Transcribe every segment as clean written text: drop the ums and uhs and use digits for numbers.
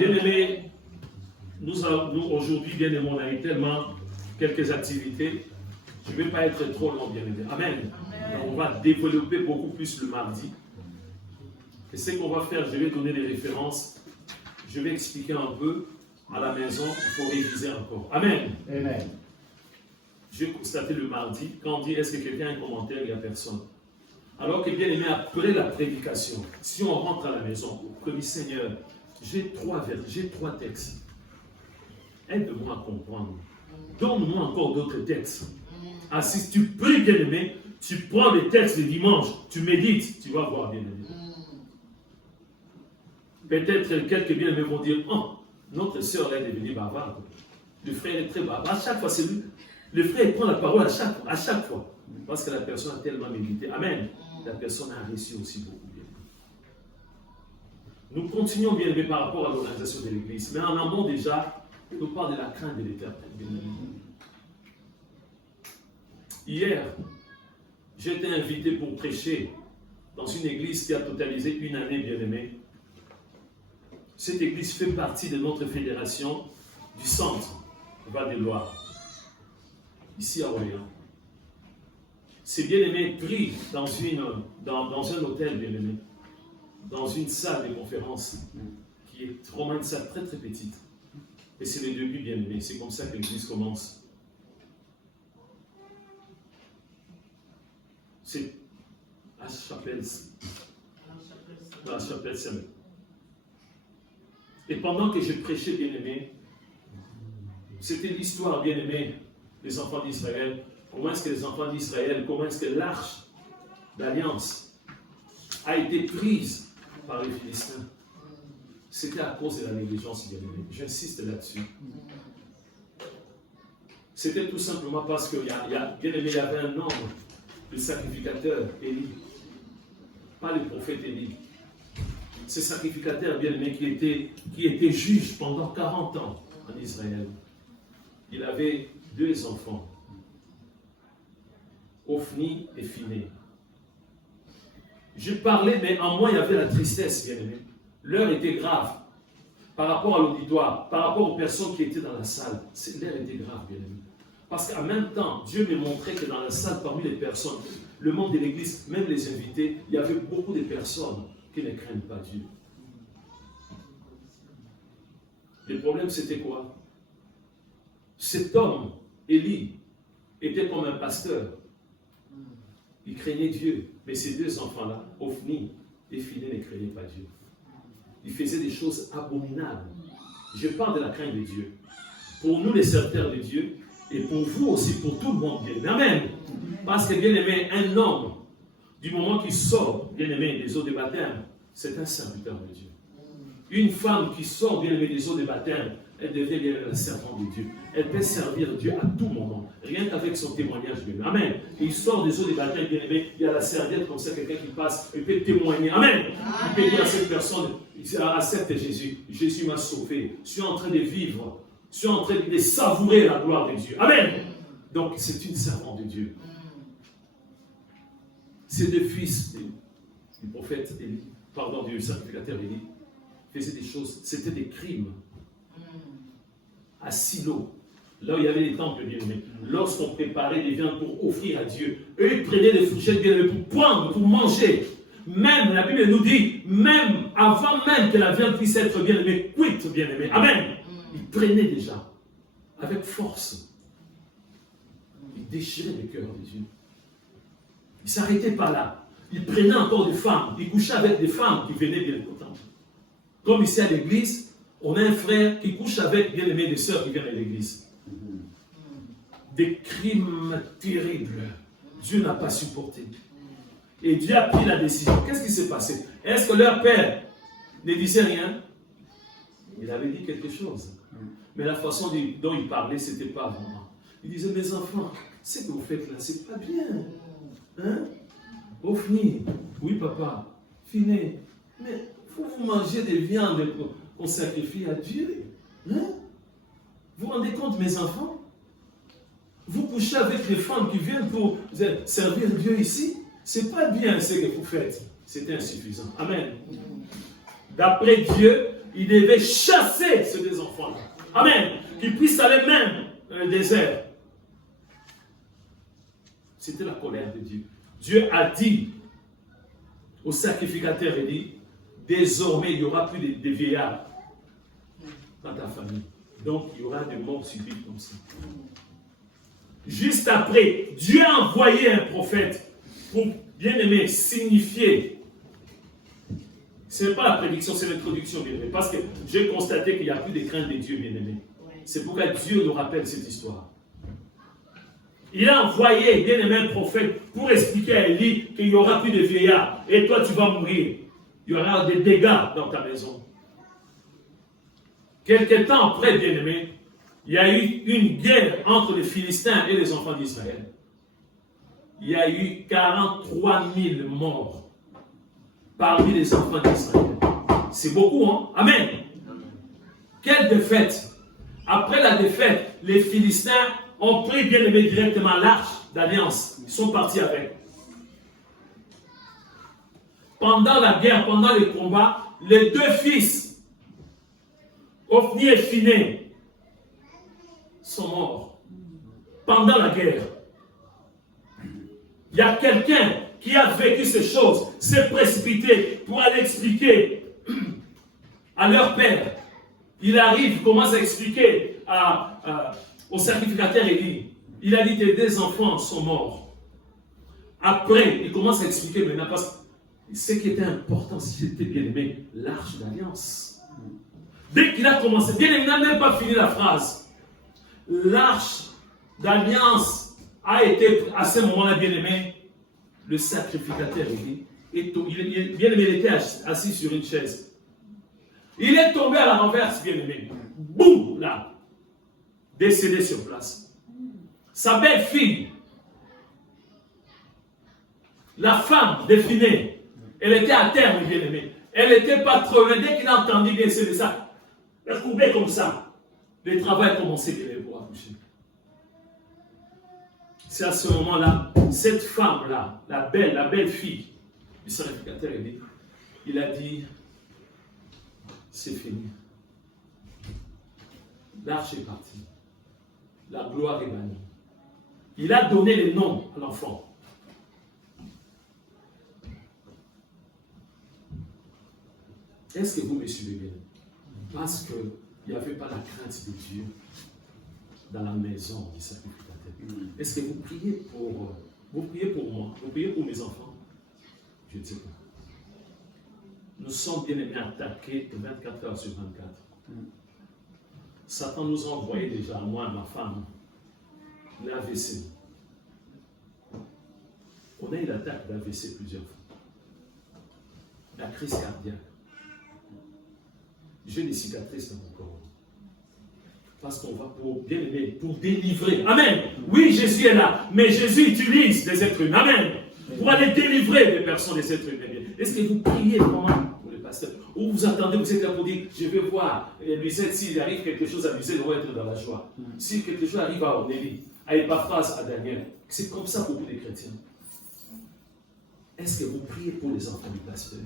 Bien-aimés, nous aujourd'hui, bien-aimés, on a eu tellement quelques activités. Je ne vais pas être trop long, bien-aimés. Amen. Donc, on va développer beaucoup plus le mardi. Et ce qu'on va faire, je vais donner des références. Je vais expliquer un peu. À la maison, il faut réviser encore. Amen. Amen. Je vais constater le mardi, quand on dit est-ce que quelqu'un a un commentaire, il n'y a personne. Alors que bien aimé, après la prédication, si on rentre à la maison, on dit Seigneur, j'ai trois textes. Aide-moi à comprendre. Donne-moi encore d'autres textes. Ah, si tu pries, bien aimé, tu prends les textes de dimanche, tu médites, tu vas voir, bien aimé. Peut-être quelques bien aimés vont dire, oh, notre sœur est devenue bavarde. Le frère est très bavard. À chaque fois, c'est lui. Le frère il prend la parole à chaque fois. Parce que la personne a tellement médité. Amen. La personne a réussi aussi beaucoup bien. Nous continuons bien aimé par rapport à l'organisation de l'Église. Mais en amont déjà, nous parle de la crainte de l'Éternel. Hier, j'ai été invité pour prêcher dans une église qui a totalisé une année bien aimée. Cette église fait partie de notre fédération du centre Val-de-Loire, ici à Orléans. C'est bien aimé pris dans un hôtel, bien aimé, dans une salle de conférence qui est vraiment une salle très très petite. Et c'est le début, bien aimé. C'est comme ça que l'église commence. C'est à la chapelle Saint. Et pendant que je prêchais, bien aimé, c'était l'histoire, bien aimé, des enfants d'Israël. Comment est-ce que les enfants d'Israël, comment est-ce que l'arche d'alliance a été prise par les Philistins? C'était à cause de la négligence, bien aimé. J'insiste là-dessus. C'était tout simplement parce qu'il y avait un homme, le sacrificateur Élie, pas le prophète Élie. Ce sacrificateur bien-aimé qui était juge pendant 40 ans en Israël. Il avait 2 enfants, Ophni et Phiné. Je parlais, mais en moi il y avait la tristesse, bien-aimé. L'heure était grave par rapport à l'auditoire, par rapport aux personnes qui étaient dans la salle. L'heure était grave, bien-aimé. Parce qu'en même temps, Dieu me montrait que dans la salle, parmi les personnes, le monde de l'église, même les invités, il y avait beaucoup de personnes qui ne craignent pas Dieu. Le problème, c'était quoi? Cet homme, Élie, était comme un pasteur. Il craignait Dieu. Mais ces 2 enfants-là, Ophni et Phiné, ne craignaient pas Dieu. Ils faisaient des choses abominables. Je parle de la crainte de Dieu. Pour nous, les serviteurs de Dieu, et pour vous aussi, pour tout le monde, bien aimé. Amen. Parce que, bien aimé, un homme, du moment qu'il sort, bien aimé, des eaux de baptême, c'est un serviteur de Dieu. Une femme qui sort, bien aimé, des eaux de baptême, elle devient bien aimé la servante de Dieu. Elle peut servir Dieu à tout moment, rien qu'avec son témoignage, bien aimé. Amen. Et il sort des eaux de baptême, bien aimé, il y a la serviette comme ça, quelqu'un qui passe, il peut témoigner. Amen. Il peut dire à cette personne, accepte Jésus. Jésus m'a sauvé. Je suis en train de vivre. Je suis en train de savourer la gloire de Dieu. Amen. Donc, c'est une servante de Dieu. Ces 2 fils du prophète Élie, pardon, du sacrificateur Élie, faisaient des choses, c'était des crimes. À Silo, là où il y avait les temples bien-aimés, lorsqu'on préparait des viandes pour offrir à Dieu, eux, ils prenaient des fourchettes bien-aimées pour prendre, pour manger. Même, la Bible nous dit, même avant même que la viande puisse être bien-aimée, cuite bien-aimée. Amen. Ils prenaient déjà, avec force. Ils déchiraient le cœur de Dieu. Ils ne s'arrêtaient pas là. Ils prenaient encore des femmes. Ils couchaient avec des femmes qui venaient bien contentes. Comme ici à l'église, on a un frère qui couche avec bien aimé des sœurs qui viennent à l'église. Des crimes terribles. Dieu n'a pas supporté. Et Dieu a pris la décision. Qu'est-ce qui s'est passé? Est-ce que leur père ne disait rien? Il avait dit quelque chose. Mais la façon dont il parlait, ce n'était pas vraiment. Il disait, mes enfants, ce que vous faites là, c'est pas bien. Hein? Ophni, oui papa, Phiné, mais vous mangez des viandes qu'on sacrifie à Dieu. Hein? Vous vous rendez compte, mes enfants? Vous couchez avec des femmes qui viennent pour servir Dieu ici. Ce n'est pas bien ce que vous faites. C'était insuffisant. Amen. D'après Dieu, il devait chasser ces deux enfants-là. Amen. Qu'ils puissent aller même dans le désert. C'était la colère de Dieu. Dieu a dit au sacrificateur, il dit, désormais, il n'y aura plus de vieillards dans ta famille. Donc, il y aura des morts subites comme ça. Juste après, Dieu a envoyé un prophète pour, bien aimé, signifier. Ce n'est pas la prédiction, c'est l'introduction, bien aimé. Parce que j'ai constaté qu'il n'y a plus de crainte de Dieu, bien aimé. C'est pourquoi Dieu nous rappelle cette histoire. Il a envoyé, bien aimé, un prophète pour expliquer à Élie qu'il n'y aura plus de vieillards. Et toi, tu vas mourir. Il y aura des dégâts dans ta maison. Quelque temps après, bien aimé, il y a eu une guerre entre les Philistins et les enfants d'Israël. Il y a eu 43 000 morts parmi les enfants d'Israël. C'est beaucoup, hein? Amen. Quelle défaite! Après la défaite, les Philistins ont pris, bien aimé, directement l'arche d'alliance. Ils sont partis avec. Pendant la guerre, pendant les combats, les deux fils, Ophni et Phiné, sont morts. Pendant la guerre. Il y a quelqu'un qui a vécu ces choses, s'est précipité pour aller expliquer à leur père. Il arrive, il commence à expliquer au sacrificateur Élie. Il a dit tes deux enfants sont morts. Après, il commence à expliquer maintenant parce que ce qui était important, c'était bien aimé, l'arche d'alliance. Dès qu'il a commencé, bien aimé, il n'a même pas fini la phrase. L'arche d'alliance a été, à ce moment-là, bien aimé, le sacrificateur Élie. Bien aimé, il était assis sur une chaise. Il est tombé à la renverse, bien aimé. Boum, là. Décédé sur place. Sa belle-fille, la femme de Phiné, elle était à terre, bien aimé. Elle n'était pas trop loin. Dès qu'il a entendu bien c'est ça, elle courbait comme ça. Le travail a commencé pour accoucher. C'est à ce moment-là, cette femme-là, la belle-fille du sacrificateur, il a dit, c'est fini. L'arche est partie. La gloire est bannie. Il a donné les noms à l'enfant. Est-ce que vous me suivez bien? Parce qu'il n'y avait pas la crainte de Dieu dans la maison du sacrificateur. Est-ce que vous priez pour moi? Vous priez pour mes enfants? Je ne sais pas. Nous sommes bien aimés attaqués 24 heures sur 24. Satan nous a envoyé déjà, moi et ma femme, l'AVC. On a eu l'attaque d'AVC plusieurs fois. La crise cardiaque. J'ai des cicatrices dans mon corps. Parce qu'on va pour bien aimer, pour délivrer. Amen. Oui, Jésus est là, mais Jésus utilise des êtres humains. Amen. Pour aller délivrer des personnes, des êtres humains. Est-ce que vous priez vraiment pour le pasteur? Ou vous attendez, vous êtes là pour dire, je vais voir, Lucette, s'il arrive quelque chose à Lucette, on va être dans la joie. Si quelque chose arrive à Ornélie, à Epaphras, à Daniel, c'est comme ça pour tous les chrétiens. Est-ce que vous priez pour les enfants du pasteur?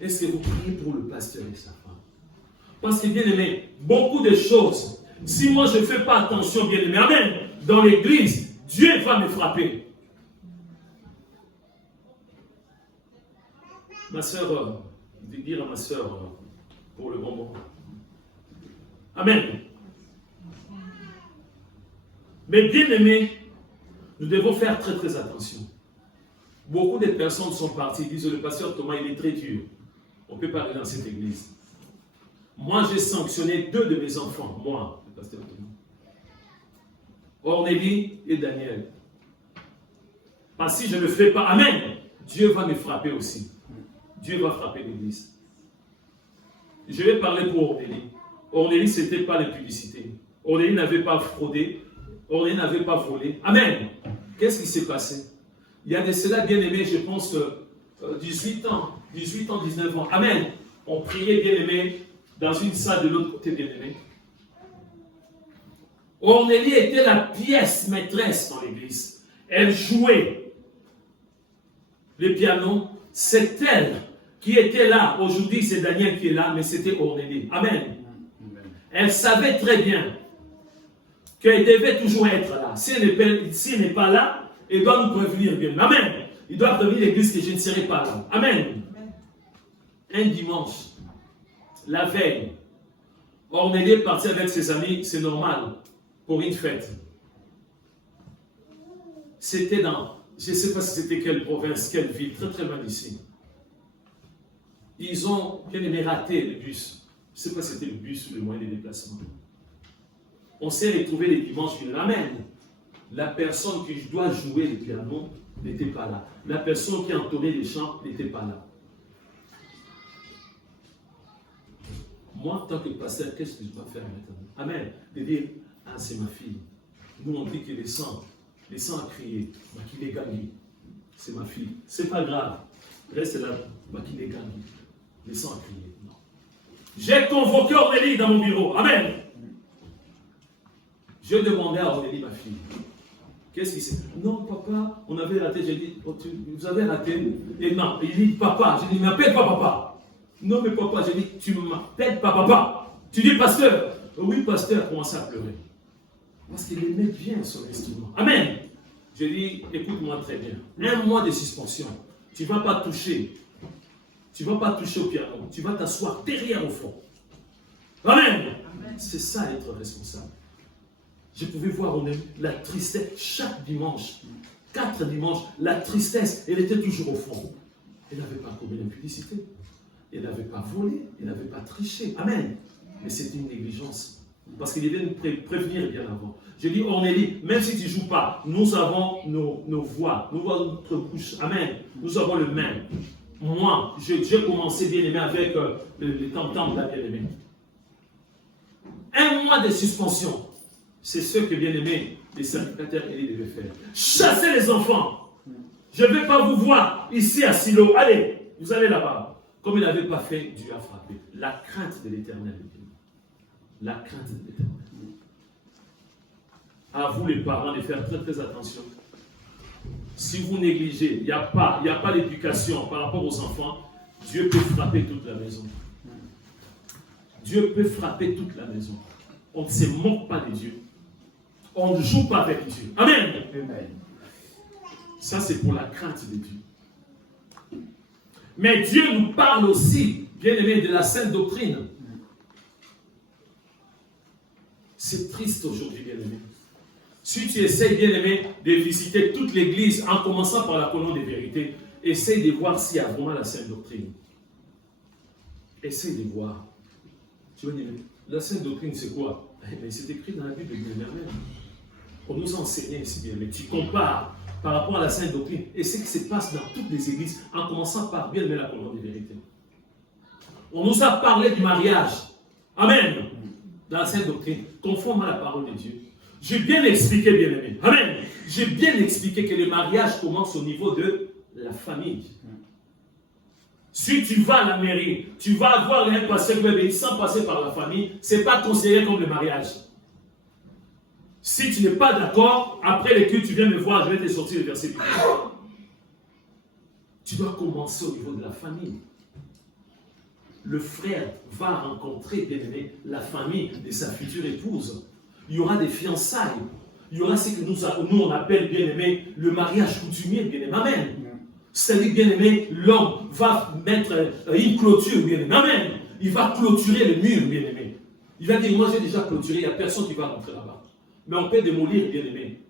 Est-ce que vous priez pour le pasteur et sa femme? Parce que, bien aimé, beaucoup de choses, si moi je ne fais pas attention, bien aimé, amen, dans l'église, Dieu va me frapper. Ma soeur, je vais dire à ma soeur pour le bonbon. Amen. Mais bien aimé, nous devons faire très très attention. Beaucoup de personnes sont parties, disent le pasteur Thomas, il est très dur. On ne peut pas aller dans cette église. Moi, j'ai sanctionné 2 de mes enfants, moi, le pasteur Thomas. Ornélie et Daniel. Parce que si je ne le fais pas, amen, Dieu va me frapper aussi. Dieu va frapper l'église. Je vais parler pour Ornélie. Ornélie, ce n'était pas l'impudicité. Ornélie n'avait pas fraudé. Ornélie n'avait pas volé. Amen. Qu'est-ce qui s'est passé? Il y a de cela, bien aimé, je pense, 18 ans, 19 ans. Amen. On priait, bien aimé, dans une salle de l'autre côté, bien aimé. Ornélie était la pièce maîtresse dans l'église. Elle jouait le piano. C'est elle qui était là. Aujourd'hui, c'est Daniel qui est là, mais c'était Ornélie. Amen. Elle savait très bien qu'elle devait toujours être là. Si elle n'est pas là, elle doit nous prévenir bien. Amen. Il doit prévenir l'église que je ne serai pas là. Amen. Un dimanche, la veille, Ornélie est partie avec ses amis, c'est normal, pour une fête. C'était dans, je ne sais pas si c'était quelle province, quelle ville, très très loin d'ici. Ils ont bien aimé rater le bus. Je ne sais pas si c'était le bus ou le moyen de déplacement. On s'est retrouvés les dimanches, amen. La personne qui doit jouer le piano n'était pas là. La personne qui entonnait les chants n'était pas là. Moi, en tant que pasteur, qu'est-ce que je dois faire maintenant? Amen. De dire, ah, c'est ma fille. Nous, on dit que les sangs a crié, bah, qu'il est gagné. C'est ma fille. C'est pas grave. Reste là, bah, qu'il est gagné. Les sangs a crié. Non. J'ai convoqué Ornélie dans mon bureau. Amen. Je demandais à Ornélie, ma fille, qu'est-ce qui s'est... Non, papa, on avait raté. J'ai dit, oh, vous avez raté. Et non, il dit, papa. J'ai dit, ne m'appelle pas papa. Non, mais papa, j'ai dit, tu ne m'appelles pas papa. Tu dis pasteur. Oui, pasteur, commence à pleurer. Parce qu'il aimait bien son instrument. Amen. J'ai dit, écoute-moi très bien. 1 mois de suspension. Tu ne vas pas toucher. Tu ne vas pas toucher au piano. Tu vas t'asseoir derrière au fond. Amen. C'est ça être responsable. Je pouvais voir la tristesse chaque dimanche. 4 dimanches, la tristesse, elle était toujours au fond. Elle n'avait pas commis l'impudicité. Elle n'avait pas volé. Elle n'avait pas triché. Amen. Mais c'était une négligence. Parce qu'il devait nous prévenir bien avant. Je dis, Ornélie, même si tu ne joues pas, nous avons nos voix, nous avons notre bouche. Amen. Nous avons le même. Moi, j'ai commencé bien aimé avec les tam-tams de la bien-aimée. 1 mois de suspension. C'est ce que bien aimé les sacrificateurs Élie devaient faire. Chassez les enfants. Je ne vais pas vous voir ici à Silo. Allez, vous allez là-bas. Comme il n'avait pas fait, Dieu a frappé. La crainte de l'Éternel. La crainte de l'Éternel. À vous les parents de faire très très attention. Si vous négligez, il n'y a pas l'éducation par rapport aux enfants, Dieu peut frapper toute la maison. Dieu peut frapper toute la maison. On ne se moque pas de Dieu. On ne joue pas avec Dieu. Amen. Amen. Ça c'est pour la crainte de Dieu. Mais Dieu nous parle aussi, bien aimé, de la sainte doctrine. C'est triste aujourd'hui, bien aimé. Si tu essaies, bien aimé, de visiter toute l'église en commençant par la colonne des vérités, essaye de voir s'il y a vraiment la sainte doctrine. Essaye de voir. Tu vas dire, la sainte doctrine, c'est quoi? Mais c'est écrit dans la Bible, bien aimé. On nous enseigne ici, bien aimé. Tu compares par rapport à la sainte doctrine et ce qui se passe dans toutes les églises, en commençant par, bien aimé, la colonne des vérités. On nous a parlé du mariage. Amen. Dans la sainte doctrine, conforme à la parole de Dieu. J'ai bien expliqué, bien aimé. Amen. J'ai bien expliqué que le mariage commence au niveau de la famille. Si tu vas à la mairie, tu vas avoir un pasteur bébé sans passer par la famille, ce n'est pas considéré comme le mariage. Si tu n'es pas d'accord, après l'écrit, tu viens me voir, je vais te sortir le verset biblique. Tu dois commencer au niveau de la famille. Le frère va rencontrer, bien aimé, la famille de sa future épouse. Il y aura des fiançailles. Il y aura ce que nous on appelle, bien aimé, le mariage coutumier, bien aimé. Amen. C'est-à-dire, bien aimé, l'homme va mettre une clôture, bien aimé. Amen. Il va clôturer le mur, bien aimé. Il va dire, moi j'ai déjà clôturé, il n'y a personne qui va rentrer là-bas. Mais on peut démolir, bien aimé,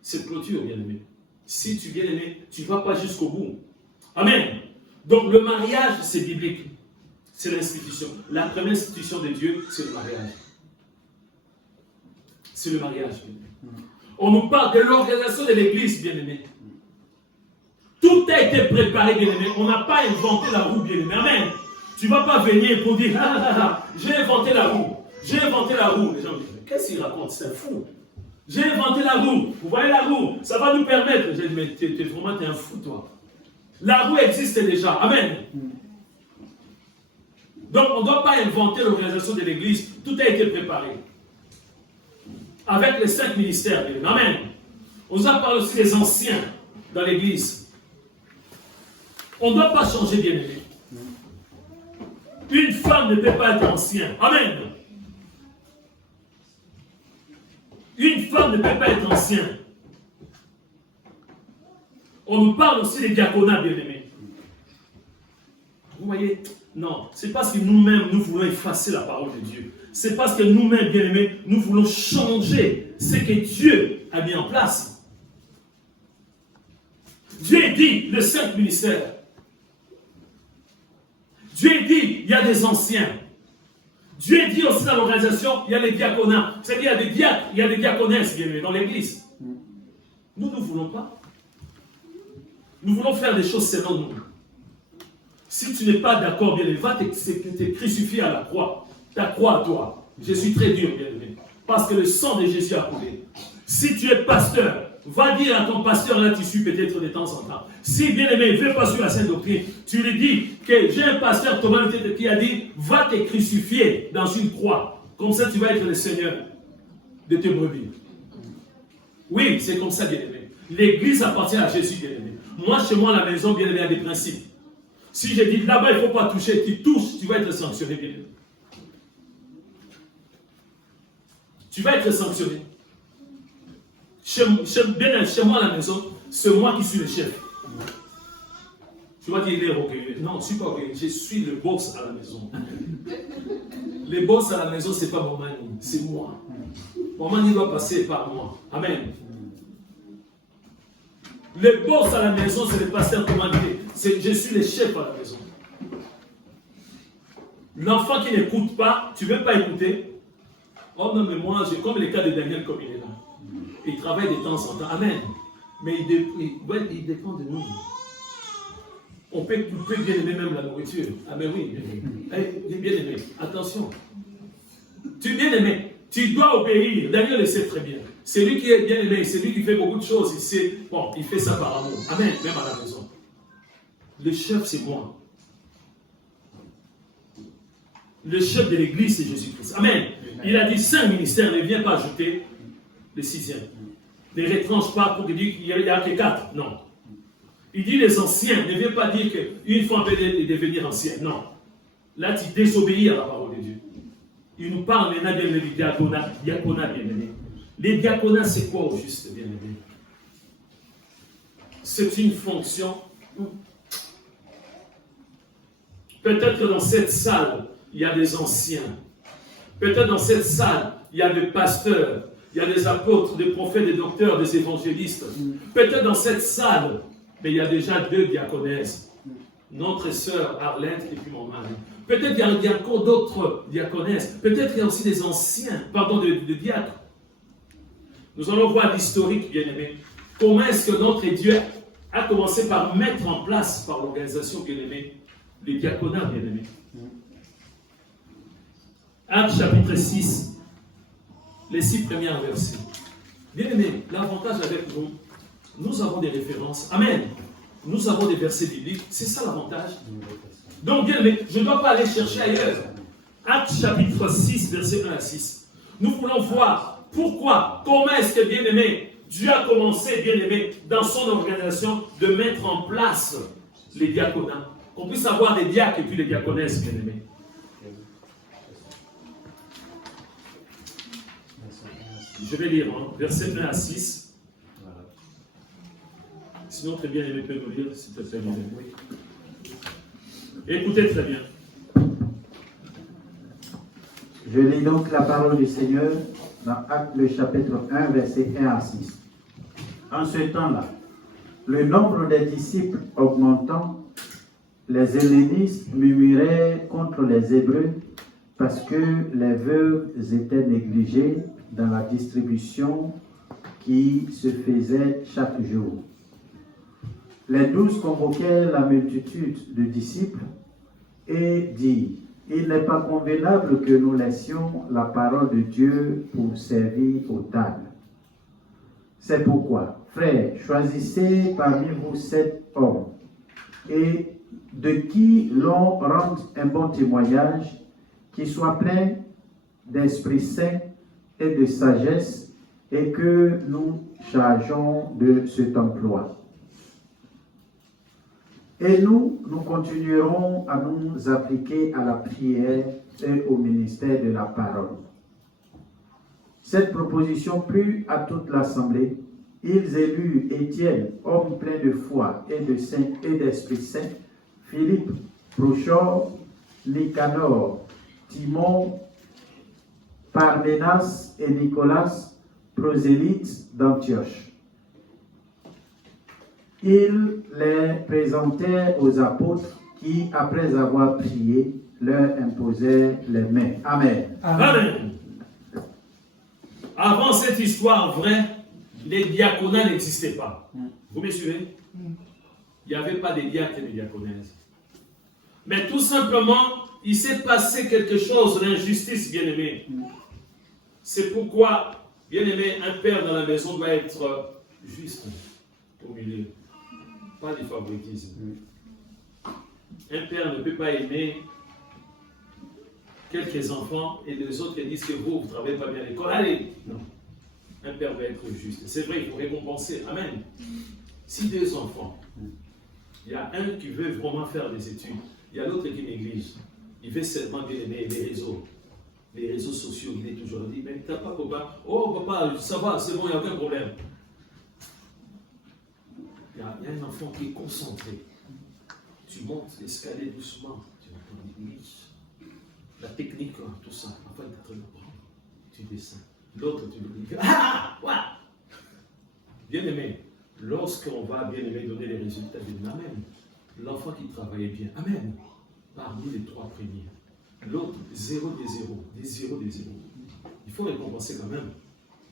cette clôture, bien aimé. Si tu, bien aimé, tu ne vas pas jusqu'au bout. Amen. Donc le mariage, c'est biblique. C'est l'institution. La première institution de Dieu, c'est le mariage. C'est le mariage, bien aimé. On nous parle de l'organisation de l'église, bien aimé. Tout a été préparé, bien aimé. On n'a pas inventé la roue, bien aimé. Amen. Tu ne vas pas venir pour dire, j'ai inventé la roue. J'ai inventé la roue. Les gens disent, mais qu'est-ce qu'il raconte? C'est un fou. J'ai inventé la roue. Vous voyez la roue? Ça va nous permettre. J'ai dit, mais vraiment, t'es un fou, toi. La roue existe déjà. Amen. Donc, on ne doit pas inventer l'organisation de l'église. Tout a été préparé. Avec les 5 ministères. Amen. On nous a parlé aussi des anciens dans l'église. On ne doit pas changer, bien aimé. Une femme ne peut pas être ancienne. Amen. Une femme ne peut pas être ancienne. On nous parle aussi des diaconats, bien-aimés. Vous voyez, non, c'est parce que nous-mêmes, nous voulons effacer la parole de Dieu. C'est parce que nous-mêmes, bien-aimés, nous voulons changer ce que Dieu a mis en place. Dieu dit, le 5 ministères. Dieu dit, il y a des anciens. Dieu dit aussi dans l'organisation, il y a les diaconats. C'est-à-dire, il y a des diacres, il y a des diaconesses, bien-aimés, dans l'église. Nous ne voulons pas. Nous voulons faire des choses selon nous. Si tu n'es pas d'accord, bien-aimé, va te crucifier à la croix. Ta croix à toi. Je suis très dur, bien-aimé. Parce que le sang de Jésus a coulé. Si tu es pasteur, va dire à ton pasteur, là tu suis peut-être de temps en temps. Si, bien-aimé, il ne veut pas suivre la sainte doctrine, tu lui dis que j'ai un pasteur, Thomas qui a dit, va te crucifier dans une croix. Comme ça, tu vas être le Seigneur de tes brebis. Oui, c'est comme ça, bien-aimé. L'église appartient à Jésus, bien-aimé. Moi, chez moi, à la maison, bien-aimé, il y a des principes. Si je dis là-bas, il ne faut pas toucher, tu touches, tu vas être sanctionné, bien-aimé. Tu vas être sanctionné. Chez moi, à la maison, c'est moi qui suis le chef. Tu vas dire, il est orgueilleux. Non, je ne suis pas orgueilleux. Je suis le boss à la maison. Le boss à la maison, ce n'est pas mon mari, c'est moi. Mon mari doit passer par moi. Amen. Le boss à la maison, c'est le pasteur commandé. Je suis le chef à la maison. L'enfant qui n'écoute pas, tu ne veux pas écouter. Oh non, mais moi, j'ai comme le cas de Daniel, comme il est là. Il travaille de temps en temps. Amen. Mais il dépend de nous. On peut bien aimer même la nourriture. Ah ben oui, bien aimé. Attention. Tu bien aimé. Tu dois obéir. Daniel le sait très bien. C'est lui qui est bien aimé. C'est lui qui fait beaucoup de choses. Il sait, bon, il fait ça par amour. Amen. Même à la maison. Le chef, c'est moi. Le chef de l'église, c'est Jésus-Christ. Amen. Il a dit 5 ministères. Ne viens pas ajouter le 6e. Ne retranche pas pour dire qu'il n'y a que 4. Non. Il dit les anciens. Ne viens pas dire qu'une fois on peut devenir ancien. Non. Là, tu désobéis à la parole de Dieu. Il nous parle maintenant bien du diaconat bien aimé. Les diaconats, c'est quoi au juste, bien aimé? C'est une fonction. Peut-être dans cette salle, il y a des anciens. Peut-être dans cette salle, il y a des pasteurs, il y a des apôtres, des prophètes, des docteurs, des évangélistes. Peut-être dans cette salle, mais il y a déjà 2 diaconesses. Notre sœur Arlette et puis mon mari. Peut-être il y a encore d'autres diaconesses. Peut-être il y a aussi des anciens, de diacres. Nous allons voir l'historique, bien aimé. Comment est-ce que notre Dieu a commencé par mettre en place, par l'organisation, bien aimé, les diaconats, bien aimé. Actes chapitre 6, les 6 premiers versets. Bien aimé, l'avantage avec nous, nous avons des références. Amen. Nous avons des versets bibliques. C'est ça l'avantage. Donc, bien aimé, je ne dois pas aller chercher ailleurs. Actes chapitre 6, versets 1 à 6. Nous voulons voir pourquoi, comment est-ce que, bien aimé, Dieu a commencé, bien aimé, dans son organisation, de mettre en place les diaconats. Qu'on puisse avoir des diacres et puis les diaconesses, bien aimé. Je vais lire, versets 1 à 6. Sinon, très bien aimé peut nous lire, s'il te plaît. Écoutez très bien. Je lis donc la parole du Seigneur dans Actes le chapitre 1, versets 1 à 6. En ce temps-là, le nombre des disciples augmentant, les hellénistes murmuraient contre les Hébreux parce que les veuves étaient négligées dans la distribution qui se faisait chaque jour. Les 12 convoquèrent la multitude de disciples et dirent: il n'est pas convenable que nous laissions la parole de Dieu pour servir aux tables. C'est pourquoi, frères, choisissez parmi vous 7 hommes, et de qui l'on rende un bon témoignage, qui soit plein d'Esprit Saint et de sagesse, et que nous chargeons de cet emploi. Et nous continuerons à nous appliquer à la prière et au ministère de la parole. Cette proposition plut à toute l'assemblée. Ils élurent Étienne, homme plein de foi et d'Esprit Saint, Philippe, Prochor, Nicanor, Timon, Parménas et Nicolas, prosélytes d'Antioche. Ils les présentèrent aux apôtres qui, après avoir prié, leur imposèrent les mains. Amen. Amen. Avant cette histoire vraie, les diaconats n'existaient pas. Vous me suivez? Il n'y avait pas de diacres et de diaconesses. Mais tout simplement, il s'est passé quelque chose, l'injustice, bien-aimé. C'est pourquoi, bien-aimé, un père dans la maison doit être juste au milieu. Pas du favoritisme. Un père ne peut pas aimer quelques enfants et les autres disent que vous ne travaillez pas bien à l'école. Allez! Non. Un père doit être juste. C'est vrai, il faut récompenser. Amen. Si deux enfants, il y a un qui veut vraiment faire des études, il y a l'autre qui néglige. Il veut seulement bien aimer les réseaux sociaux. Il est toujours dit, mais t'as pas papa. Oh papa, ça va, c'est bon, il n'y a aucun problème. Il y a un enfant qui est concentré. Tu montes l'escalier doucement. Tu entends l'église. La technique, tout ça. Après, tu descends. L'autre, tu lui dis, ah, ouais. Bien aimé, lorsqu'on va bien aimé donner les résultats de Amen, l'enfant qui travaillait bien, Amen, parmi les trois premiers. L'autre, 0 des 0, des 0 des 0. Il faut récompenser quand même.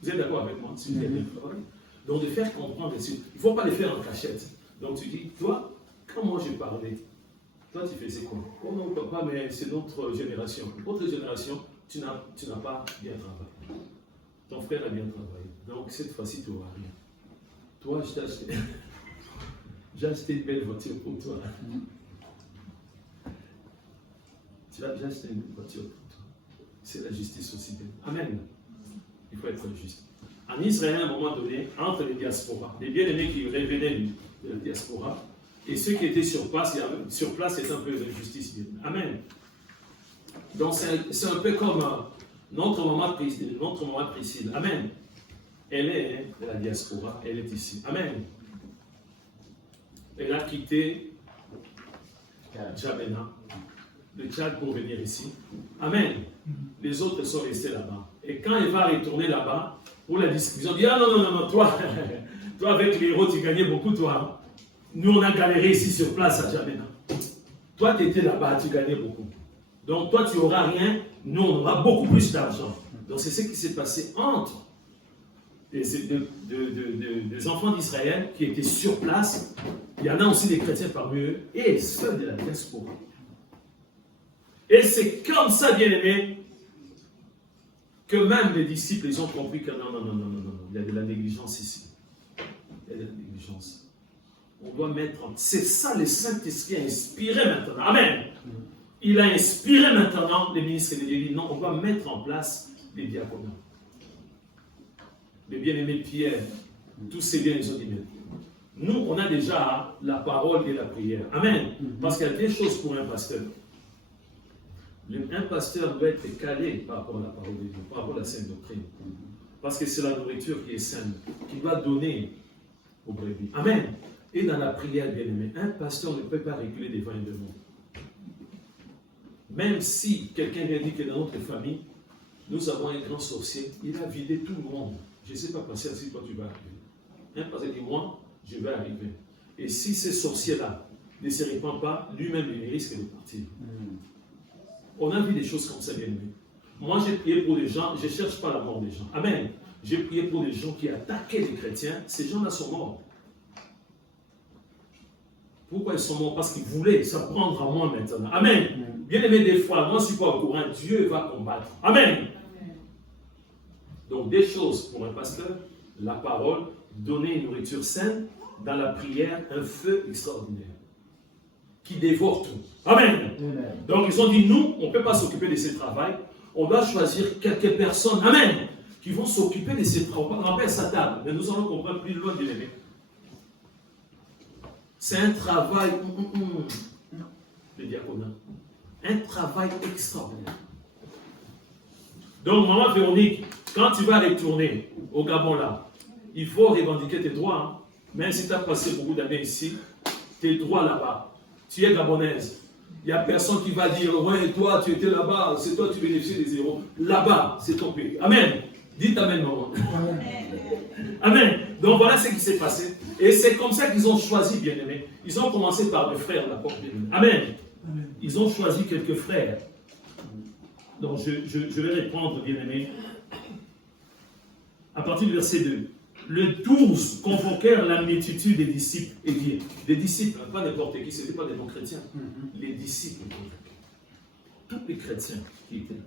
Vous êtes d'accord avec moi? Si vous avez bien travaillé. Donc, de faire comprendre, il ne faut pas les faire en cachette. Donc, tu dis, toi, quand moi j'ai parlé, toi, tu faisais quoi? Oh non, papa, mais c'est notre génération. Votre génération, tu n'as pas bien travaillé. Ton frère a bien travaillé. Donc, cette fois-ci, tu n'auras rien. Toi, je t'ai acheté. J'ai acheté une belle voiture pour toi. Tu as déjà acheté une voiture pour toi. C'est la justice aussi. Amen. Il faut être juste. En Israël, à un moment donné, entre les diasporas, les bien-aimés qui revenaient de la diaspora, et ceux qui étaient sur place, c'est un peu d'injustice. Amen. Donc c'est un peu comme notre maman Priscille. Amen. Elle est de la diaspora, elle est ici. Amen. Elle a quitté Djamena, le Tchad pour venir ici. Amen. Les autres sont restés là-bas. Et quand elle va retourner là-bas, pour la discussion, elle dit, ah non, toi, toi avec les héros, tu gagnais beaucoup, toi. Nous, on a galéré ici sur place à Djamena. Toi, tu étais là-bas, tu gagnais beaucoup. Donc, toi, tu n'auras rien. Nous, on aura beaucoup plus d'argent. Donc, c'est ce qui s'est passé entre des enfants d'Israël qui étaient sur place. Il y en a aussi des chrétiens parmi eux et ceux de la diaspora. Et c'est comme ça, bien-aimés, que même les disciples, ils ont compris que non, il y a de la négligence ici. Il y a de la négligence. On doit mettre en... C'est ça le Saint-Esprit a inspiré maintenant. Amen. Il a inspiré maintenant les ministres et les dit non, on doit mettre en place les diaconats. Les bien-aimés Pierre, tous ces bien les autres bien. Nous, on a déjà la parole et la prière. Amen. Parce qu'il y a des choses pour un pasteur. Un pasteur doit être calé par rapport à la parole de Dieu, par rapport à la sainte doctrine. Parce que c'est la nourriture qui est saine, qui doit donner aux brebis. Amen. Et dans la prière, bien aimé, un pasteur ne peut pas reculer devant un démon. Même si quelqu'un vient dire que dans notre famille, nous avons un grand sorcier, il a vidé tout le monde. Je ne sais pas passer si toi tu vas arriver. Un pasteur dit, moi, je vais arriver. Et si ce sorcier-là ne se répand pas, lui-même, il risque de partir. On a vu des choses comme ça, bien aimé. Moi, j'ai prié pour des gens, je ne cherche pas la mort des gens. Amen. J'ai prié pour des gens qui attaquaient les chrétiens. Ces gens-là sont morts. Pourquoi ils sont morts? Parce qu'ils voulaient s'apprendre à moi maintenant. Amen. Bien aimé, des fois, moi je ne suis pas au courant, Dieu va combattre. Amen. Donc, des choses pour un pasteur, la parole, donner une nourriture saine, dans la prière, un feu extraordinaire qui dévore tout. Amen. Donc, ils ont dit, nous, on ne peut pas s'occuper de ce travail, on doit choisir quelques personnes, amen, qui vont s'occuper de ce travail. On appelle ça table, mais nous allons comprendre plus loin de l'aimer. C'est un travail, le diaconat, un travail extraordinaire. Donc, maman Véronique, quand tu vas retourner au Gabon là, il faut revendiquer tes droits. Hein. Même si tu as passé beaucoup d'années ici, tes droits là-bas, tu es gabonaise. Il n'y a personne qui va dire, ouais, toi, tu étais là-bas, c'est toi, tu bénéficies des zéros. Là-bas, c'est ton pays. Amen. Dites Amen, maman. Amen. Donc voilà ce qui s'est passé. Et c'est comme ça qu'ils ont choisi, bien-aimés. Ils ont commencé par le frère, la porte bien-aimé. Amen. Ils ont choisi quelques frères. Donc je vais répondre, bien-aimés. À partir du verset 2. Le 12 convoquèrent la multitude des disciples et dirent, des disciples, pas n'importe qui, ce n'étaient pas des non-chrétiens, les disciples, tous les chrétiens qui étaient là.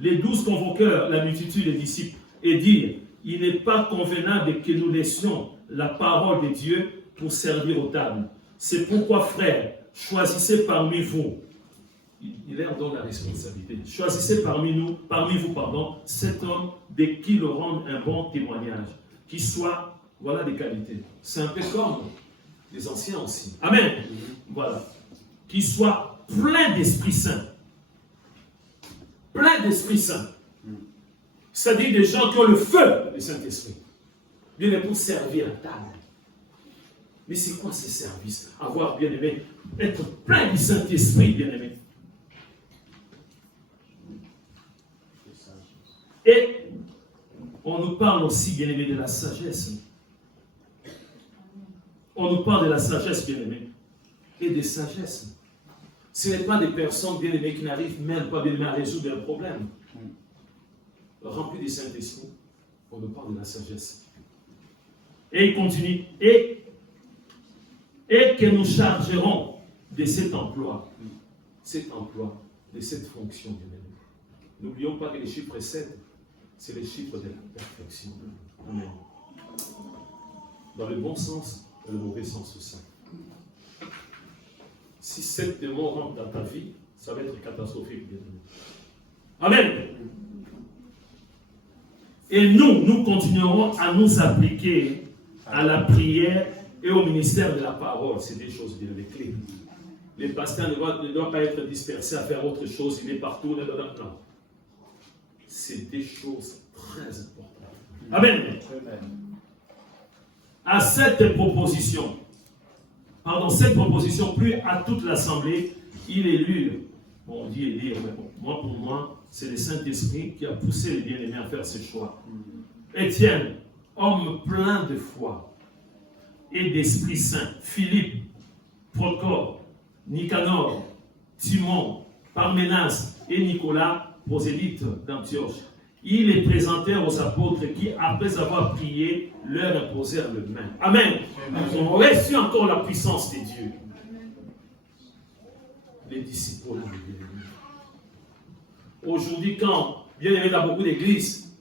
Les 12 convoquèrent la multitude des disciples et dirent, il n'est pas convenable que nous laissions la parole de Dieu pour servir aux tables. C'est pourquoi, frères, choisissez parmi vous. Il leur donne la responsabilité. Choisissez parmi vous, cet homme de qui le rende un bon témoignage, qui soit, voilà, des qualités. C'est un peu comme les anciens aussi. Amen. Voilà. Qui soit plein d'Esprit Saint. Plein d'Esprit Saint. C'est-à-dire des gens qui ont le feu du Saint-Esprit. Bien pour servir à table. Mais c'est quoi ce service? Avoir, bien aimé, être plein du Saint-Esprit, bien aimé. Et on nous parle aussi, bien aimé, de la sagesse. On nous parle de la sagesse, bien aimé, et de sagesse. Ce n'est pas des personnes, bien aimées, qui n'arrivent même pas, bien aimé, à résoudre un problème. Remplis du Saint-Esprit, on nous parle de la sagesse. Et il continue, et que nous chargerons de cet emploi, de cette fonction, bien aimé. N'oublions pas que les chiffres 7, c'est les chiffres de la perfection. Amen. Dans le bon sens et le mauvais sens aussi. Si 7 démons rentrent dans ta vie, ça va être catastrophique. Amen. Et nous continuerons à nous appliquer à la prière et au ministère de la parole. C'est des choses bien clés. Les pasteurs ne doivent pas être dispersés à faire autre chose. Il est partout. Non. C'est des choses très importantes. Amen. À cette proposition, plus à toute l'assemblée, il est lu. Bon, on dit élire, mais bon, pour moi, c'est le Saint-Esprit qui a poussé les bien-aimés à faire ce choix. Étienne, homme plein de foi et d'Esprit Saint, Philippe, Procore, Nicanor, Timon, Parménas et Nicolas, prosélytes d'Antioche. Ils les présentèrent aux apôtres qui, après avoir prié, leur imposèrent les mains. Amen. Ils ont reçu encore la puissance de Dieu. Les disciples. Aujourd'hui, quand, bien aimé dans beaucoup d'églises,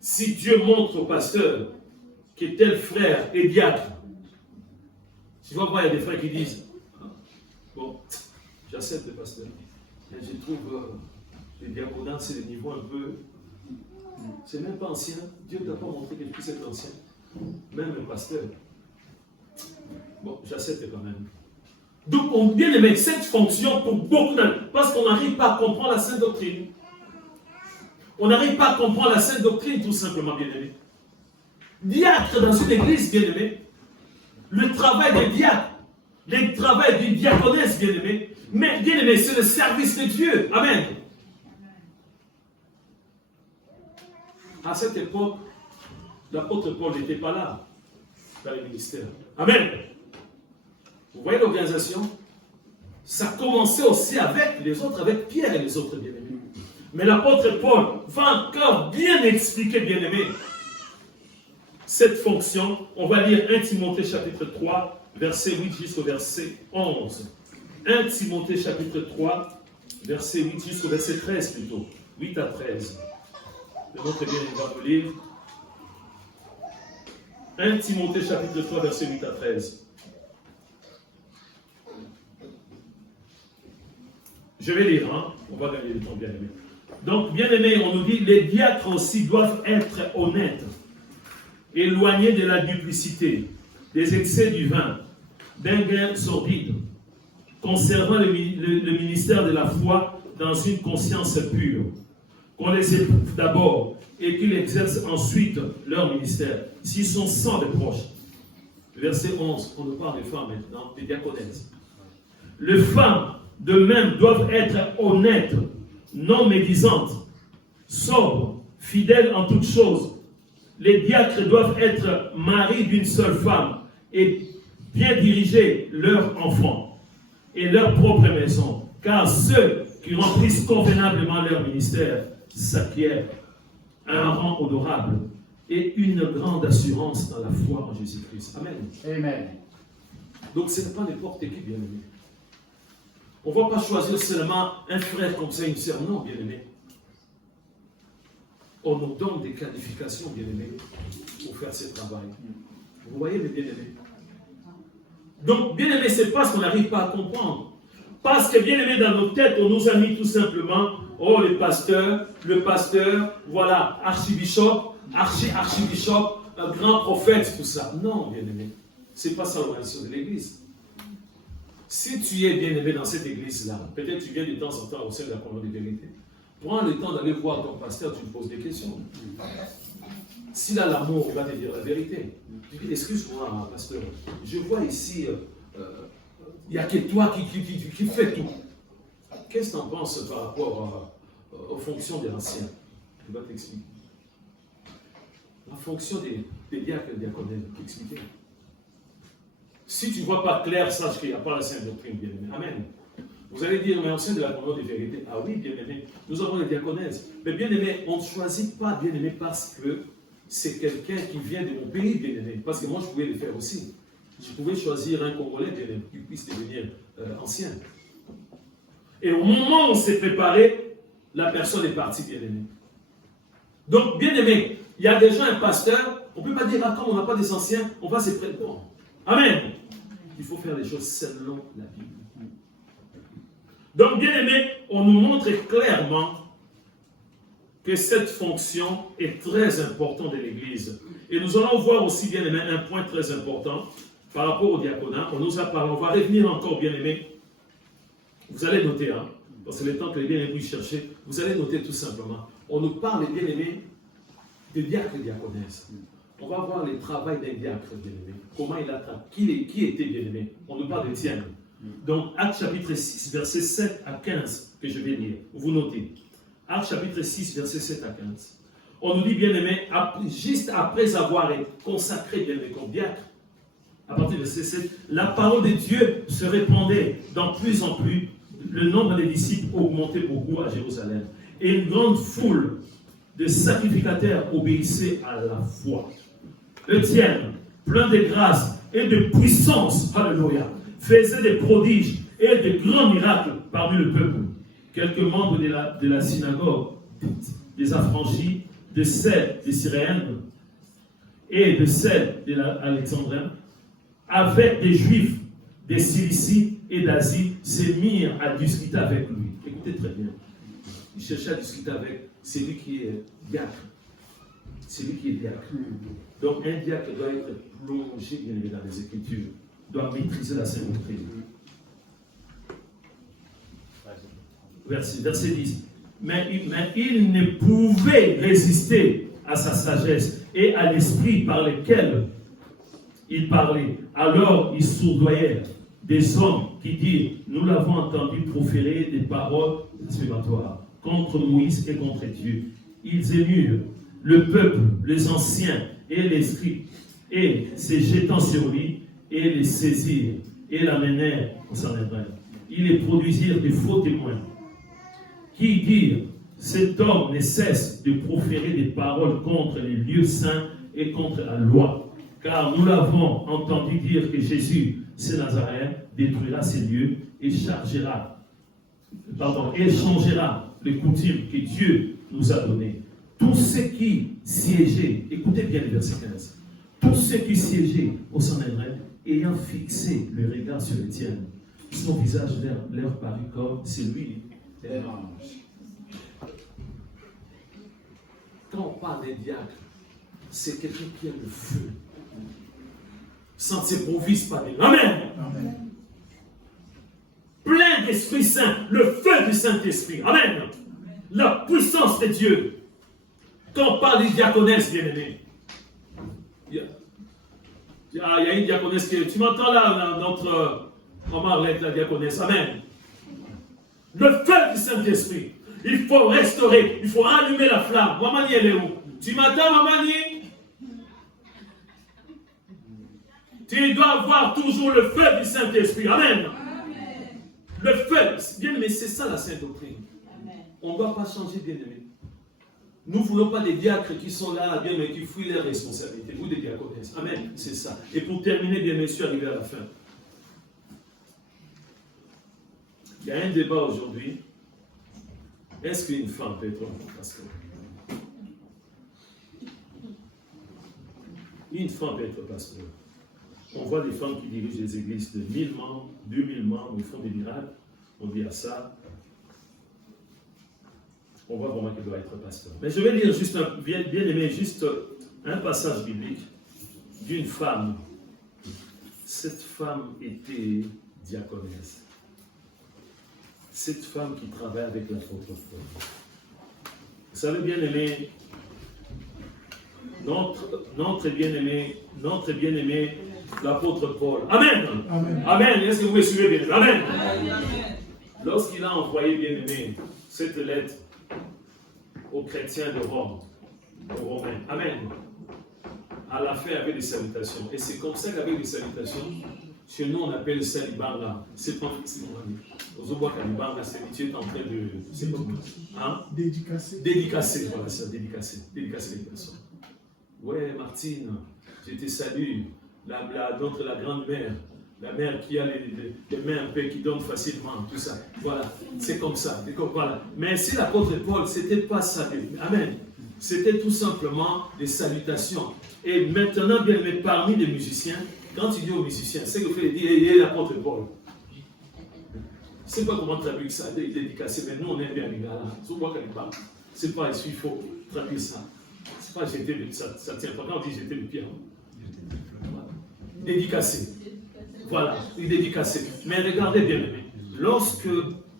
si Dieu montre au pasteur que tel frère est diacre, tu vois pas, il y a des frères qui disent, bon, j'accepte le pasteur, mais je trouve les diaconats, c'est des niveaux un peu, c'est même pas ancien, Dieu ne t'a pas montré qu'il puisse être ancien, même le pasteur. Bon, j'accepte quand même. Donc, on bien aimé cette fonction pour beaucoup d'années, parce qu'on n'arrive pas à comprendre la sainte doctrine. On n'arrive pas à comprendre la sainte doctrine, tout simplement, bien aimé. Diacre dans une église, bien aimé, le travail des diacres, le travail du diaconesse, bien aimé, mais bien aimé, c'est le service de Dieu. Amen. À cette époque, l'apôtre Paul n'était pas là, dans le ministère. Amen. Vous voyez l'organisation? Ça commençait aussi avec les autres, avec Pierre et les autres bien-aimés. Mais l'apôtre Paul va encore bien expliquer, bien-aimés, cette fonction. On va lire 1 Timothée chapitre 3, verset 8 jusqu'au verset 11. 1 Timothée chapitre 3, verset 8 jusqu'au verset 13 plutôt. 8 à 13. Le notre bien-aimé va vous lire. 1 Timothée chapitre 3, verset 8 à 13. Je vais lire, hein? On va gagner le temps, bien-aimé. Donc, bien-aimé, on nous dit, les diacres aussi doivent être honnêtes, éloignés de la duplicité, des excès du vin, d'un gain sordide, conservant le ministère de la foi dans une conscience pure, qu'on les éprouve d'abord et qu'ils exercent ensuite leur ministère, s'ils sont sans reproche. Verset 11, on nous parle des femmes maintenant, des diaconesses. Les femmes, de même, doivent être honnêtes, non médisantes, sobres, fidèles en toutes choses. Les diacres doivent être maris d'une seule femme et bien diriger leurs enfants et leur propre maison, car ceux qui remplissent convenablement leur ministère s'acquièrent un rang honorable et une grande assurance dans la foi en Jésus-Christ. Amen. Amen. Donc ce n'est pas n'importe qui, bien-aimé. On ne va pas choisir seulement un frère comme ça, une sœur, non, bien-aimé. On nous donne des qualifications, bien-aimés, pour faire ce travail. Vous voyez, mes bien-aimés? Donc, bien-aimés, ce n'est pas ce qu'on n'arrive pas à comprendre. Parce que, bien-aimés, dans nos têtes, on nous a mis tout simplement, oh, le pasteur, voilà, archibishop, archibishop, un grand prophète, tout ça. Non, bien-aimés, ce n'est pas ça l'organisation de l'Église. Si tu es bien-aimé dans cette Église-là, peut-être tu viens de temps en temps au sein de la communauté de vérité. Prends le temps d'aller voir ton pasteur, tu lui poses des questions. S'il a l'amour, il va te dire la vérité. Tu dis, excuse-moi, pasteur, je vois ici, il n'y a que toi qui fais tout. Qu'est-ce que tu en penses par rapport aux fonctions des anciens? Je vais t'expliquer. La fonction des diacres et des diaconnes, t'expliquer. Si tu ne vois pas clair, sache qu'il n'y a pas la sainte doctrine, bien-aimé. Amen. Vous allez dire, mais au sein de la communauté de vérité, ah oui, bien-aimé, nous avons les diaconesses. Mais bien-aimé, on ne choisit pas bien-aimé parce que c'est quelqu'un qui vient de mon pays, bien-aimé. Parce que moi, je pouvais le faire aussi. Je pouvais choisir un Congolais, bien-aimé, qui puisse devenir ancien. Et au moment où on s'est préparé, la personne est partie, bien-aimé. Donc, bien-aimé, il y a déjà un pasteur, on ne peut pas dire, ah, comme on n'a pas des anciens, on va se préparer. Bon. Amen. Il faut faire les choses selon la Bible. Donc, bien aimé, on nous montre clairement que cette fonction est très importante de l'Église. Et nous allons voir aussi, bien aimé, un point très important par rapport au diaconat. On nous a parlé, on va revenir encore, bien aimé. Vous allez noter, hein, parce que le temps que les bien-aimés puissent chercher, vous allez noter tout simplement. On nous parle, bien aimé, de diacres et diaconesses. On va voir le travail d'un diacre, bien aimé. Comment il a qui était bien aimé. On nous parle d'Étienne. Donc, Actes chapitre 6, versets 7 à 15, que je vais lire. Vous notez. Actes chapitre 6, versets 7 à 15. On nous dit, bien aimé, juste après avoir été consacré, bien aimé, comme diacre, à partir de verset 7, la parole de Dieu se répandait dans plus en plus. Le nombre des disciples augmentait beaucoup à Jérusalem. Et une grande foule de sacrificateurs obéissaient à la foi. Étienne, plein de grâce et de puissance, alléluia, faisait des prodiges et de grands miracles parmi le peuple. Quelques membres de la synagogue, des affranchis, de celle des Syriens et de celle de l'Alexandrin, avec des Juifs, des Cilicie et d'Asie, se mirent à discuter avec lui. Écoutez très bien. Ils cherchaient à discuter avec celui qui est diacre. Celui qui est diacre. Donc un diacre doit être plongé bien évidemment dans les Écritures, doit maîtriser la Sainte Doctrine. Verset 10. Mais il ne pouvait résister à sa sagesse et à l'esprit par lequel il parlait. Alors ils soudoyèrent des hommes qui dirent, nous l'avons entendu proférer des paroles blasphématoires contre Moïse et contre Dieu. Ils émurent le peuple, les anciens et les scribes, et se jetant sur lui, et les saisirent, et l'amenèrent au Sanhédrin. Ils les produisirent de faux témoins, qui dirent, cet homme ne cesse de proférer des paroles contre les lieux saints et contre la loi. Car nous l'avons entendu dire que Jésus, ce Nazaréen, détruira ces lieux et changera les coutumes que Dieu nous a données. Tous ceux qui siégeaient, écoutez bien le verset 15, tous ceux qui siégeaient au Sanhédrin, ayant fixé le regard sur Étienne, son visage leur parut comme celui d'un ange. Quand on parle des diacres, c'est quelqu'un qui a le feu. Ça ne s'improvise pas. Amen. Amen. Plein d'Esprit Saint, le feu du Saint-Esprit. Amen. Amen. La puissance de Dieu. Quand on parle des diaconesses, bien-aimés, il y a une diaconesse qui... Tu m'entends là, notre Marlette, la diaconesse. Amen. Le feu du Saint-Esprit. Il faut restaurer, il faut allumer la flamme. Mamani, elle est où? Tu m'entends, Mamani? Tu dois avoir toujours le feu du Saint-Esprit. Amen. Amen. Le feu, bien aimé, c'est ça la sainte doctrine. Amen. On ne doit pas changer, bien aimé. Nous ne voulons pas des diacres qui sont là, bien aimé, qui fuient leurs responsabilités. Vous, des diaconesses. Amen. C'est ça. Et pour terminer, bien messieurs, arriver à la fin. Il y a un débat aujourd'hui. Est-ce qu'une femme peut être un pasteur? Une femme peut être pasteur. On voit des femmes qui dirigent les églises de 1000 membres, 2000 membres, ils font des miracles. On dit à ça. On voit vraiment qu'elle doit être pasteur. Mais je vais lire juste bien aimé, juste un passage biblique d'une femme. Cette femme était diaconesse. Cette femme qui travaille avec l'apôtre Paul. Vous savez, bien aimé, notre bien-aimé, l'apôtre Paul. Amen. Amen. Amen. Est-ce que vous me suivez bien? Amen. Amen. Lorsqu'il a envoyé, bien aimé, cette lettre aux chrétiens de Rome, aux Romains. Amen. À la fin, avec des salutations. Et c'est comme ça qu'avec des salutations, chez nous, on appelle ça l'Ibarra. C'est pas forcément. Aux autres, l'Ibarra, c'est que tu es en train de. C'est comme. Hein? Dédicacer. Dédicacer, voilà, ça, dédicacer. Dédicacer les personnes. Ouais, Martine, je te salue. La grande-mère, la mère qui a les mains un peu, qui donne facilement, tout ça. Voilà, c'est comme ça. Voilà. Mais si l'apôtre Paul, c'était pas ça. Amen. C'était tout simplement des salutations. Et maintenant, bien aimé, parmi les musiciens, quand tu dis aux musiciens, c'est que vous faites dire, il est l'apôtre Paul. Je ne sais pas comment traduire ça, il est dédicacé, mais nous on est bien les gars là. Tu vois qu'elle parle. C'est pas ici, il faut traduire ça. C'est pas jeter le ça tient pas. Quand on dit jeter le pied. Dédicacé. Voilà, il est dédicacé. Mais regardez bien aimé, lorsque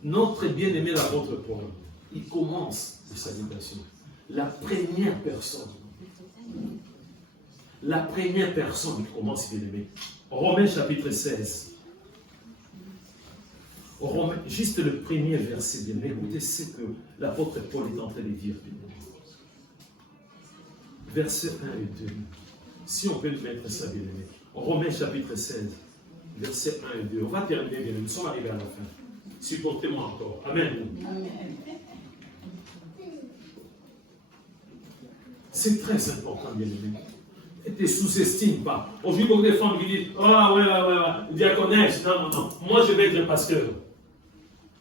notre bien-aimé l'apôtre Paul, il commence les salutations, la première personne qui commence, bien aimé, Romains chapitre 16. Romains, juste le premier verset, bien aimé, écoutez ce que l'apôtre Paul est en train de dire, bien aimé. Versets 1 et 2. Si on peut mettre ça, bien aimé. Romains chapitre 16, versets 1 et 2. On va terminer, bien aimé. Nous sommes arrivés à la fin. Supportez-moi encore. Amen. Amen. C'est très important, bien aimé. Ne te sous-estime pas. Aujourd'hui, beaucoup de femmes qui disent, ah ouais, diaconesse, non. Moi, je vais être pasteur.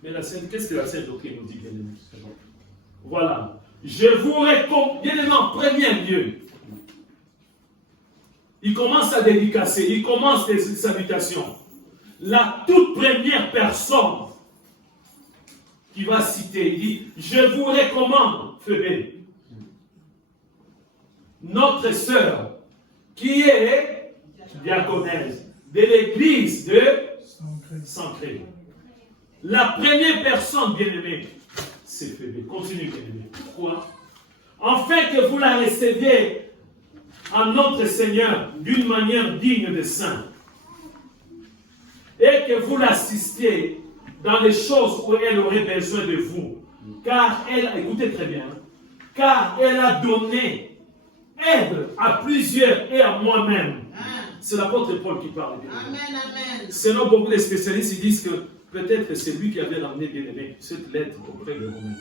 Mais la Sainte, qu'est-ce que la Sainte Doctrine nous dit, bien aimé? Voilà. Je vous recommande, bien aimé, en premier lieu. Il commence à dédicacer, il commence les salutations. La toute première personne qui va citer, il dit, je vous recommande, Phébé, notre sœur, qui est diaconesse de l'église de Sancré. La première personne, bien-aimée, c'est Phébé. Continue, bien-aimé. Pourquoi? Afin que vous la receviez à notre Seigneur d'une manière digne de saint. Et que vous l'assistiez dans les choses où elle aurait besoin de vous. Car elle, écoutez très bien, car elle a donné aide à plusieurs et à moi-même. C'est l'apôtre Paul qui parle. Amen, amen. Sinon, beaucoup de spécialistes ils disent que peut-être que c'est lui qui avait ramené, bien aimé, cette lettre auprès de Romains.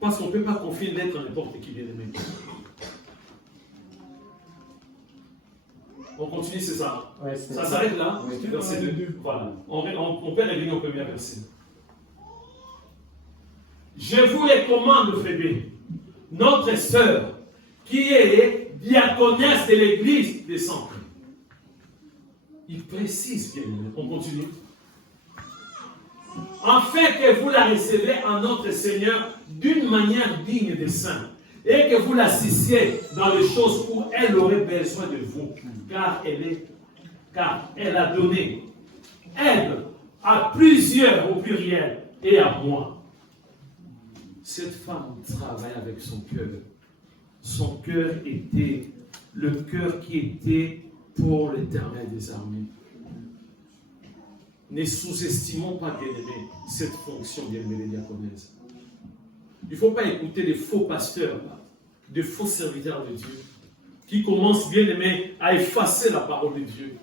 Parce qu'on ne peut pas confier une lettre à n'importe qui, bien aimé. On continue, c'est ça. Ouais, ça s'arrête là, verset 2. Voilà. On peut revenir au premier verset. Je vous recommande, Phébé, notre sœur, qui est diaconesse de l'église des saints. Il précise bien, on continue. Afin que vous la recevez en notre Seigneur d'une manière digne des saints. et que vous l'assistiez dans les choses où elle aurait besoin de vous, car elle a donné aide à plusieurs au pluriel et à moi. Cette femme travaille avec son cœur. Son cœur était le cœur qui était pour l'Éternel des armées. Ne sous-estimons pas, bien-aimés, cette fonction, bien-aimés, diaconesse. Il ne faut pas écouter des faux pasteurs, de faux serviteurs de Dieu, qui commencent, bien-aimés, à effacer la parole de Dieu.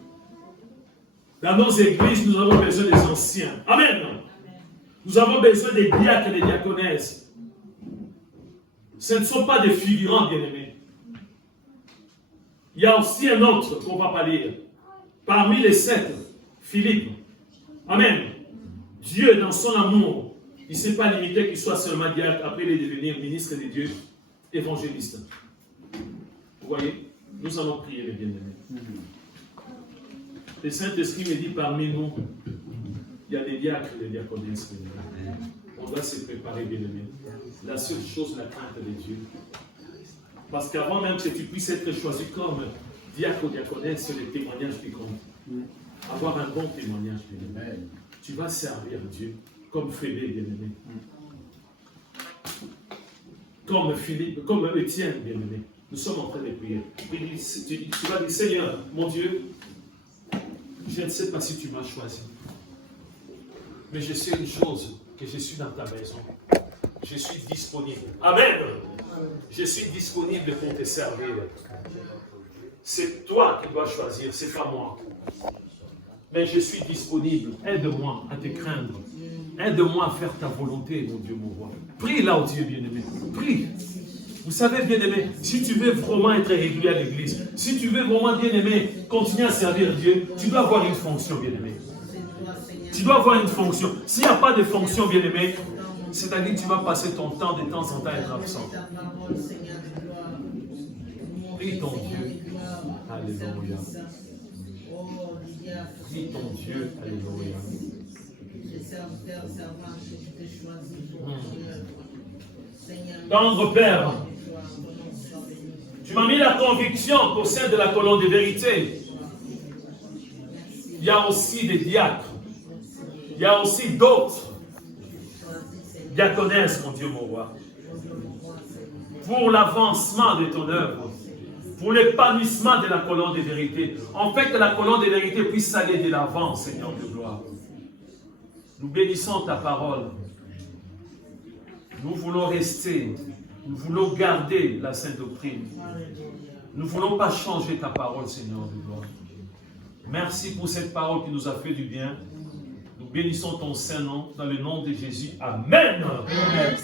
Dans nos églises, nous avons besoin des anciens. Amen. Nous avons besoin des diacres et des diaconesses. Ce ne sont pas des figurants, bien-aimés. Il y a aussi un autre qu'on ne va pas lire. Parmi les 7, Philippe. Amen. Dieu, dans son amour, il ne s'est pas limité qu'il soit seulement diacre, après il est devenu ministre de Dieu, évangéliste. Vous voyez, nous allons prier les bien-aimés. Le Saint-Esprit me dit parmi nous, il y a des diacres et des diaconesses. On doit se préparer, bien-aimés. La seule chose, la crainte de Dieu. Parce qu'avant même que tu puisses être choisi comme diacre ou diaconesse, c'est le témoignage qui compte. Avoir un bon témoignage, bien-aimé. Tu vas servir Dieu comme Phébé, bien-aimé. Comme Philippe, comme Étienne, bien-aimé. Nous sommes en train de prier. Tu vas dire, Seigneur, mon Dieu, je ne sais pas si tu m'as choisi. Mais je sais une chose, que je suis dans ta maison. Je suis disponible. Amen. Je suis disponible pour te servir. C'est toi qui dois choisir, c'est pas moi. Mais je suis disponible. Aide-moi à te craindre. Aide-moi à faire ta volonté, mon Dieu, mon roi. Prie là, oh Dieu bien-aimé. Prie. Vous savez, bien-aimé, si tu veux vraiment être régulier à l'église, si tu veux vraiment, bien-aimé, continuer à servir Dieu, tu dois avoir une fonction, bien-aimé. Tu dois avoir une fonction. S'il n'y a pas de fonction, bien-aimé, c'est-à-dire que tu vas passer ton temps de temps en temps à être absent. Prie ton Dieu. Alléluia. Prie ton Dieu. Alléluia. Tendre Père, tu m'as mis la conviction qu'au sein de la colonne de vérité, il y a aussi des diacres, il y a aussi d'autres diaconesses, mon Dieu, mon roi, pour l'avancement de ton œuvre, pour l'épanouissement de la colonne de vérité. En fait, que la colonne de vérité puisse aller de l'avant, Seigneur de gloire. Nous bénissons ta parole. Nous voulons rester, nous voulons garder la sainte doctrine. Nous ne voulons pas changer ta parole, Seigneur de gloire. Merci pour cette parole qui nous a fait du bien. Nous bénissons ton saint nom, dans le nom de Jésus. Amen.